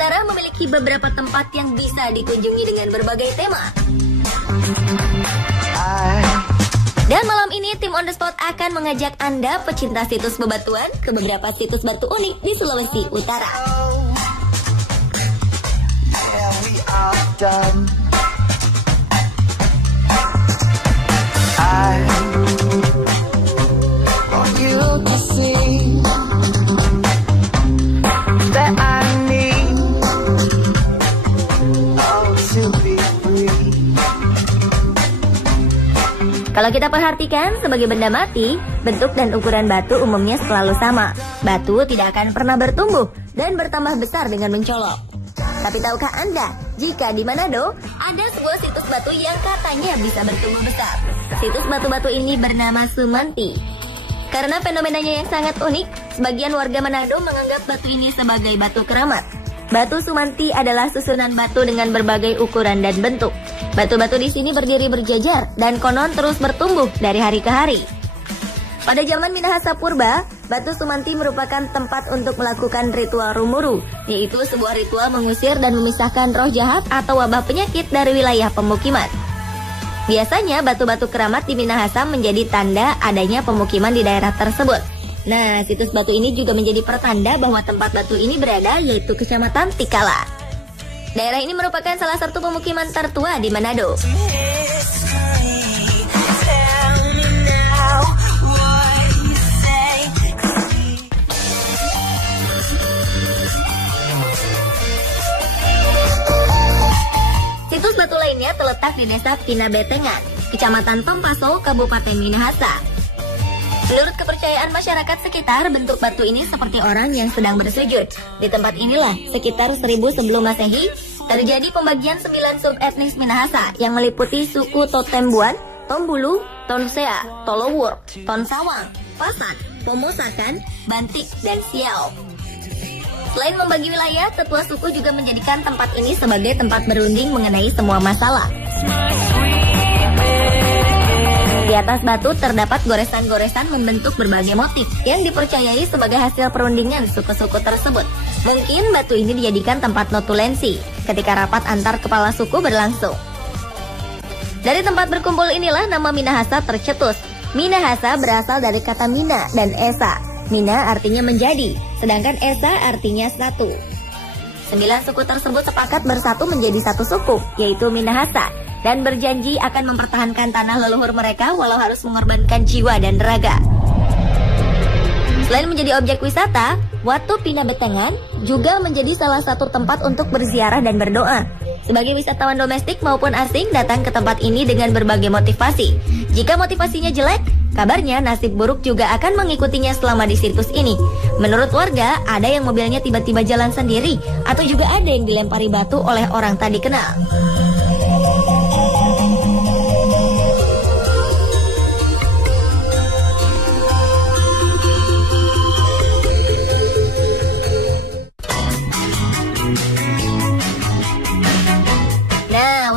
Utara memiliki beberapa tempat yang bisa dikunjungi dengan berbagai tema. Dan malam ini tim On The Spot akan mengajak Anda pecinta situs bebatuan ke beberapa situs batu unik di Sulawesi Utara. Kalau kita perhatikan, sebagai benda mati, bentuk dan ukuran batu umumnya selalu sama. Batu tidak akan pernah bertumbuh dan bertambah besar dengan mencolok. Tapi tahukah Anda, jika di Manado, ada sebuah situs batu yang katanya bisa bertumbuh besar. Situs batu-batu ini bernama Sumanti. Karena fenomenanya yang sangat unik, sebagian warga Manado menganggap batu ini sebagai batu keramat. Batu Sumanti adalah susunan batu dengan berbagai ukuran dan bentuk. Batu-batu di sini berdiri berjajar dan konon terus bertumbuh dari hari ke hari. Pada zaman Minahasa Purba, batu Sumanti merupakan tempat untuk melakukan ritual rumuru, yaitu sebuah ritual mengusir dan memisahkan roh jahat atau wabah penyakit dari wilayah pemukiman. Biasanya batu-batu keramat di Minahasa menjadi tanda adanya pemukiman di daerah tersebut. Nah, situs batu ini juga menjadi pertanda bahwa tempat batu ini berada, yaitu Kecamatan Tikala. Daerah ini merupakan salah satu pemukiman tertua di Manado. Situs batu lainnya terletak di Desa Pinabetengan, Kecamatan Pampaso, Kabupaten Minahasa. Menurut kepercayaan masyarakat sekitar, bentuk batu ini seperti orang yang sedang bersujud. Di tempat inilah, sekitar 1000 sebelum Masehi, terjadi pembagian 9 subetnis Minahasa yang meliputi suku Totembuan, Tombulu, Tonsea, Tolowur, Tonsawang, Pasan, Pomosakan, Bantik, dan Siau. Selain membagi wilayah, tetua suku juga menjadikan tempat ini sebagai tempat berunding mengenai semua masalah. Di atas batu terdapat goresan-goresan membentuk berbagai motif yang dipercayai sebagai hasil perundingan suku-suku tersebut. Mungkin batu ini dijadikan tempat notulensi ketika rapat antar kepala suku berlangsung. Dari tempat berkumpul inilah nama Minahasa tercetus. Minahasa berasal dari kata Mina dan Esa. Mina artinya menjadi, sedangkan Esa artinya satu. 9 suku tersebut sepakat bersatu menjadi satu suku, yaitu Minahasa, dan berjanji akan mempertahankan tanah leluhur mereka walau harus mengorbankan jiwa dan raga. Selain menjadi objek wisata, Watu Pinabetengan juga menjadi salah satu tempat untuk berziarah dan berdoa. Sebagai wisatawan domestik maupun asing datang ke tempat ini dengan berbagai motivasi. Jika motivasinya jelek, kabarnya nasib buruk juga akan mengikutinya selama di situs ini. Menurut warga, ada yang mobilnya tiba-tiba jalan sendiri, atau juga ada yang dilempari batu oleh orang tak dikenal.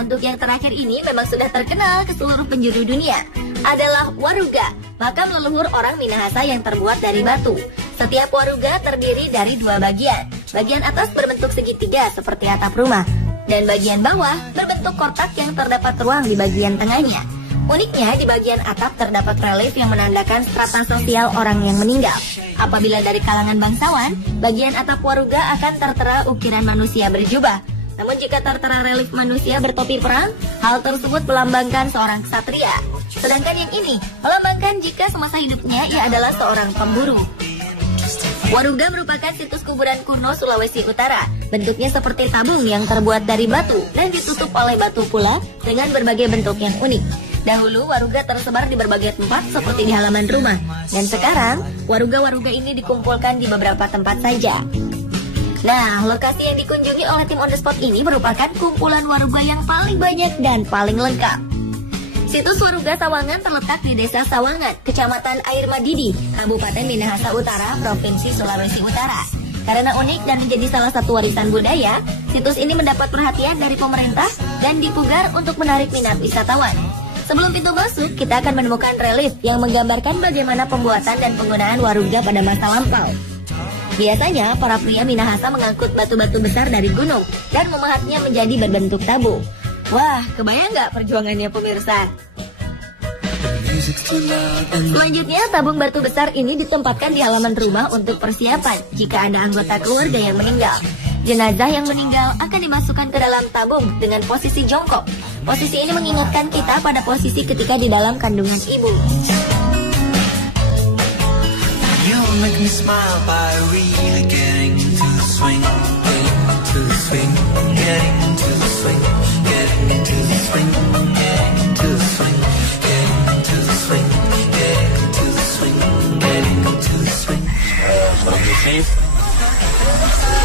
Untuk yang terakhir ini memang sudah terkenal ke seluruh penjuru dunia, adalah waruga, makam leluhur orang Minahasa yang terbuat dari batu. Setiap waruga terdiri dari 2 bagian. Bagian atas berbentuk segitiga seperti atap rumah, dan bagian bawah berbentuk kotak yang terdapat ruang di bagian tengahnya. Uniknya, di bagian atap terdapat relief yang menandakan strata sosial orang yang meninggal. Apabila dari kalangan bangsawan, bagian atap waruga akan tertera ukiran manusia berjubah. Namun jika tertera relief manusia bertopi perang, hal tersebut melambangkan seorang ksatria. Sedangkan yang ini melambangkan jika semasa hidupnya ia adalah seorang pemburu. Waruga merupakan situs kuburan kuno Sulawesi Utara. Bentuknya seperti tabung yang terbuat dari batu dan ditutup oleh batu pula dengan berbagai bentuk yang unik. Dahulu waruga tersebar di berbagai tempat seperti di halaman rumah. Dan sekarang waruga-waruga ini dikumpulkan di beberapa tempat saja. Nah, lokasi yang dikunjungi oleh tim On The Spot ini merupakan kumpulan waruga yang paling banyak dan paling lengkap. Situs Waruga Sawangan terletak di Desa Sawangan, Kecamatan Air Madidi, Kabupaten Minahasa Utara, Provinsi Sulawesi Utara. Karena unik dan menjadi salah satu warisan budaya, situs ini mendapat perhatian dari pemerintah dan dipugar untuk menarik minat wisatawan. Sebelum pintu masuk, kita akan menemukan relief yang menggambarkan bagaimana pembuatan dan penggunaan waruga pada masa lampau. Biasanya para pria Minahasa mengangkut batu-batu besar dari gunung dan memahatnya menjadi berbentuk tabung. Wah, kebayang nggak perjuangannya pemirsa? Selanjutnya, tabung batu besar ini ditempatkan di halaman rumah untuk persiapan jika ada anggota keluarga yang meninggal. Jenazah yang meninggal akan dimasukkan ke dalam tabung dengan posisi jongkok. Posisi ini mengingatkan kita pada posisi ketika di dalam kandungan ibu.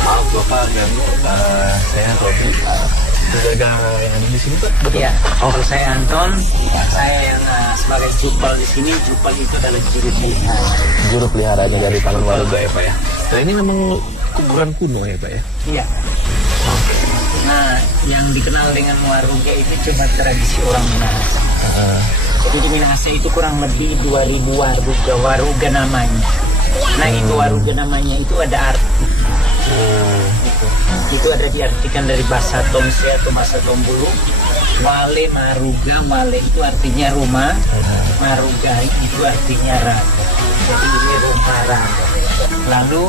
Maaf Bapak ganggu, saya Robi, jaga yang ada di sini Pak. Betul? Iya. Kalau saya Anton, saya yang sebagai jupal di sini. Jupal itu adalah juru pelihara. Juru peliharanya dari tangan warga ya Pak ya. Nah ini memang kuburan kuno ya Pak ya. Iya. Nah, yang dikenal dengan waruga itu cuma tradisi orang Minahasa. Jadi di Minahasa itu kurang lebih 2000 waruga namanya. Nah itu waruga namanya itu ada arti. Itu ada diartikan dari bahasa Tomse atau bahasa Tombulu. Wale maruga, wale itu artinya rumah, maruga itu artinya rat. Jadi ini rumah rat. Lalu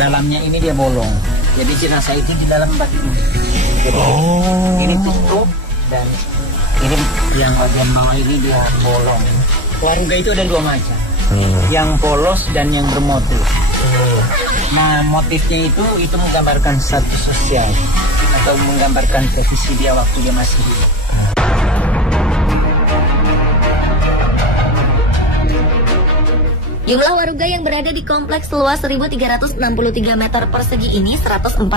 dalamnya ini dia bolong. Jadi jenazah itu di dalam batu. Jadi ini tutup dan ini yang bagian bawah ini dia bolong. Waruga itu ada dua macam. Yang polos dan yang bermotif. Nah motifnya itu menggambarkan status sosial atau menggambarkan posisi dia waktu dia masih hidup. Jumlah waruga yang berada di kompleks seluas 1.363 meter persegi ini 143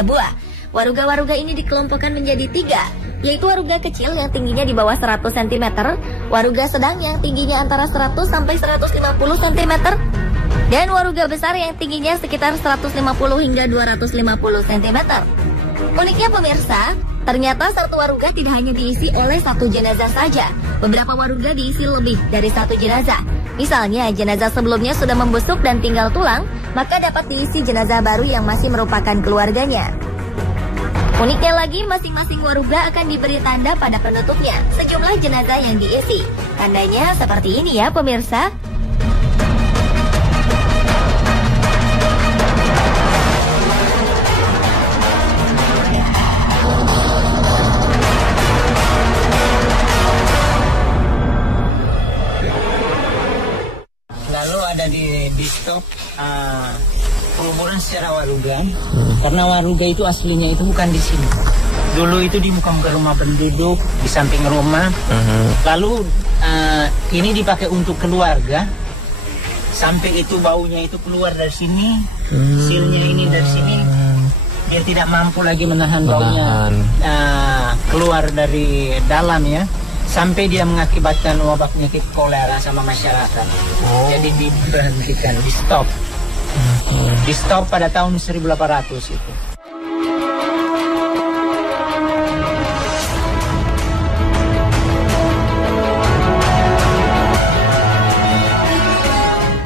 buah. Waruga-waruga ini dikelompokkan menjadi 3, yaitu waruga kecil yang tingginya di bawah 100 cm, waruga sedang yang tingginya antara 100 sampai 150 cm, dan waruga besar yang tingginya sekitar 150 hingga 250 cm. Uniknya pemirsa, ternyata satu waruga tidak hanya diisi oleh satu jenazah saja. Beberapa waruga diisi lebih dari satu jenazah. Misalnya jenazah sebelumnya sudah membusuk dan tinggal tulang, maka dapat diisi jenazah baru yang masih merupakan keluarganya. Uniknya lagi, masing-masing waruga akan diberi tanda pada penutupnya, sejumlah jenazah yang diisi. Tandanya seperti ini ya pemirsa. Lalu ada di stop penguburan secara waruga, karena waruga itu aslinya itu bukan di sini. Dulu itu di muka-muka rumah penduduk, di samping rumah. Lalu ini dipakai untuk keluarga, sampai itu baunya itu keluar dari sini, silnya ini dari sini, dia tidak mampu lagi menahan baunya keluar dari dalam ya, sampai dia mengakibatkan wabah penyakit kolera sama masyarakat. Jadi diberhentikan, di stop. Di stop pada tahun 1800 itu.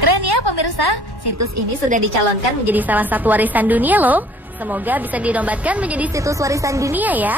Keren ya pemirsa, situs ini sudah dicalonkan menjadi salah satu warisan dunia loh. Semoga bisa dinobatkan menjadi situs warisan dunia ya.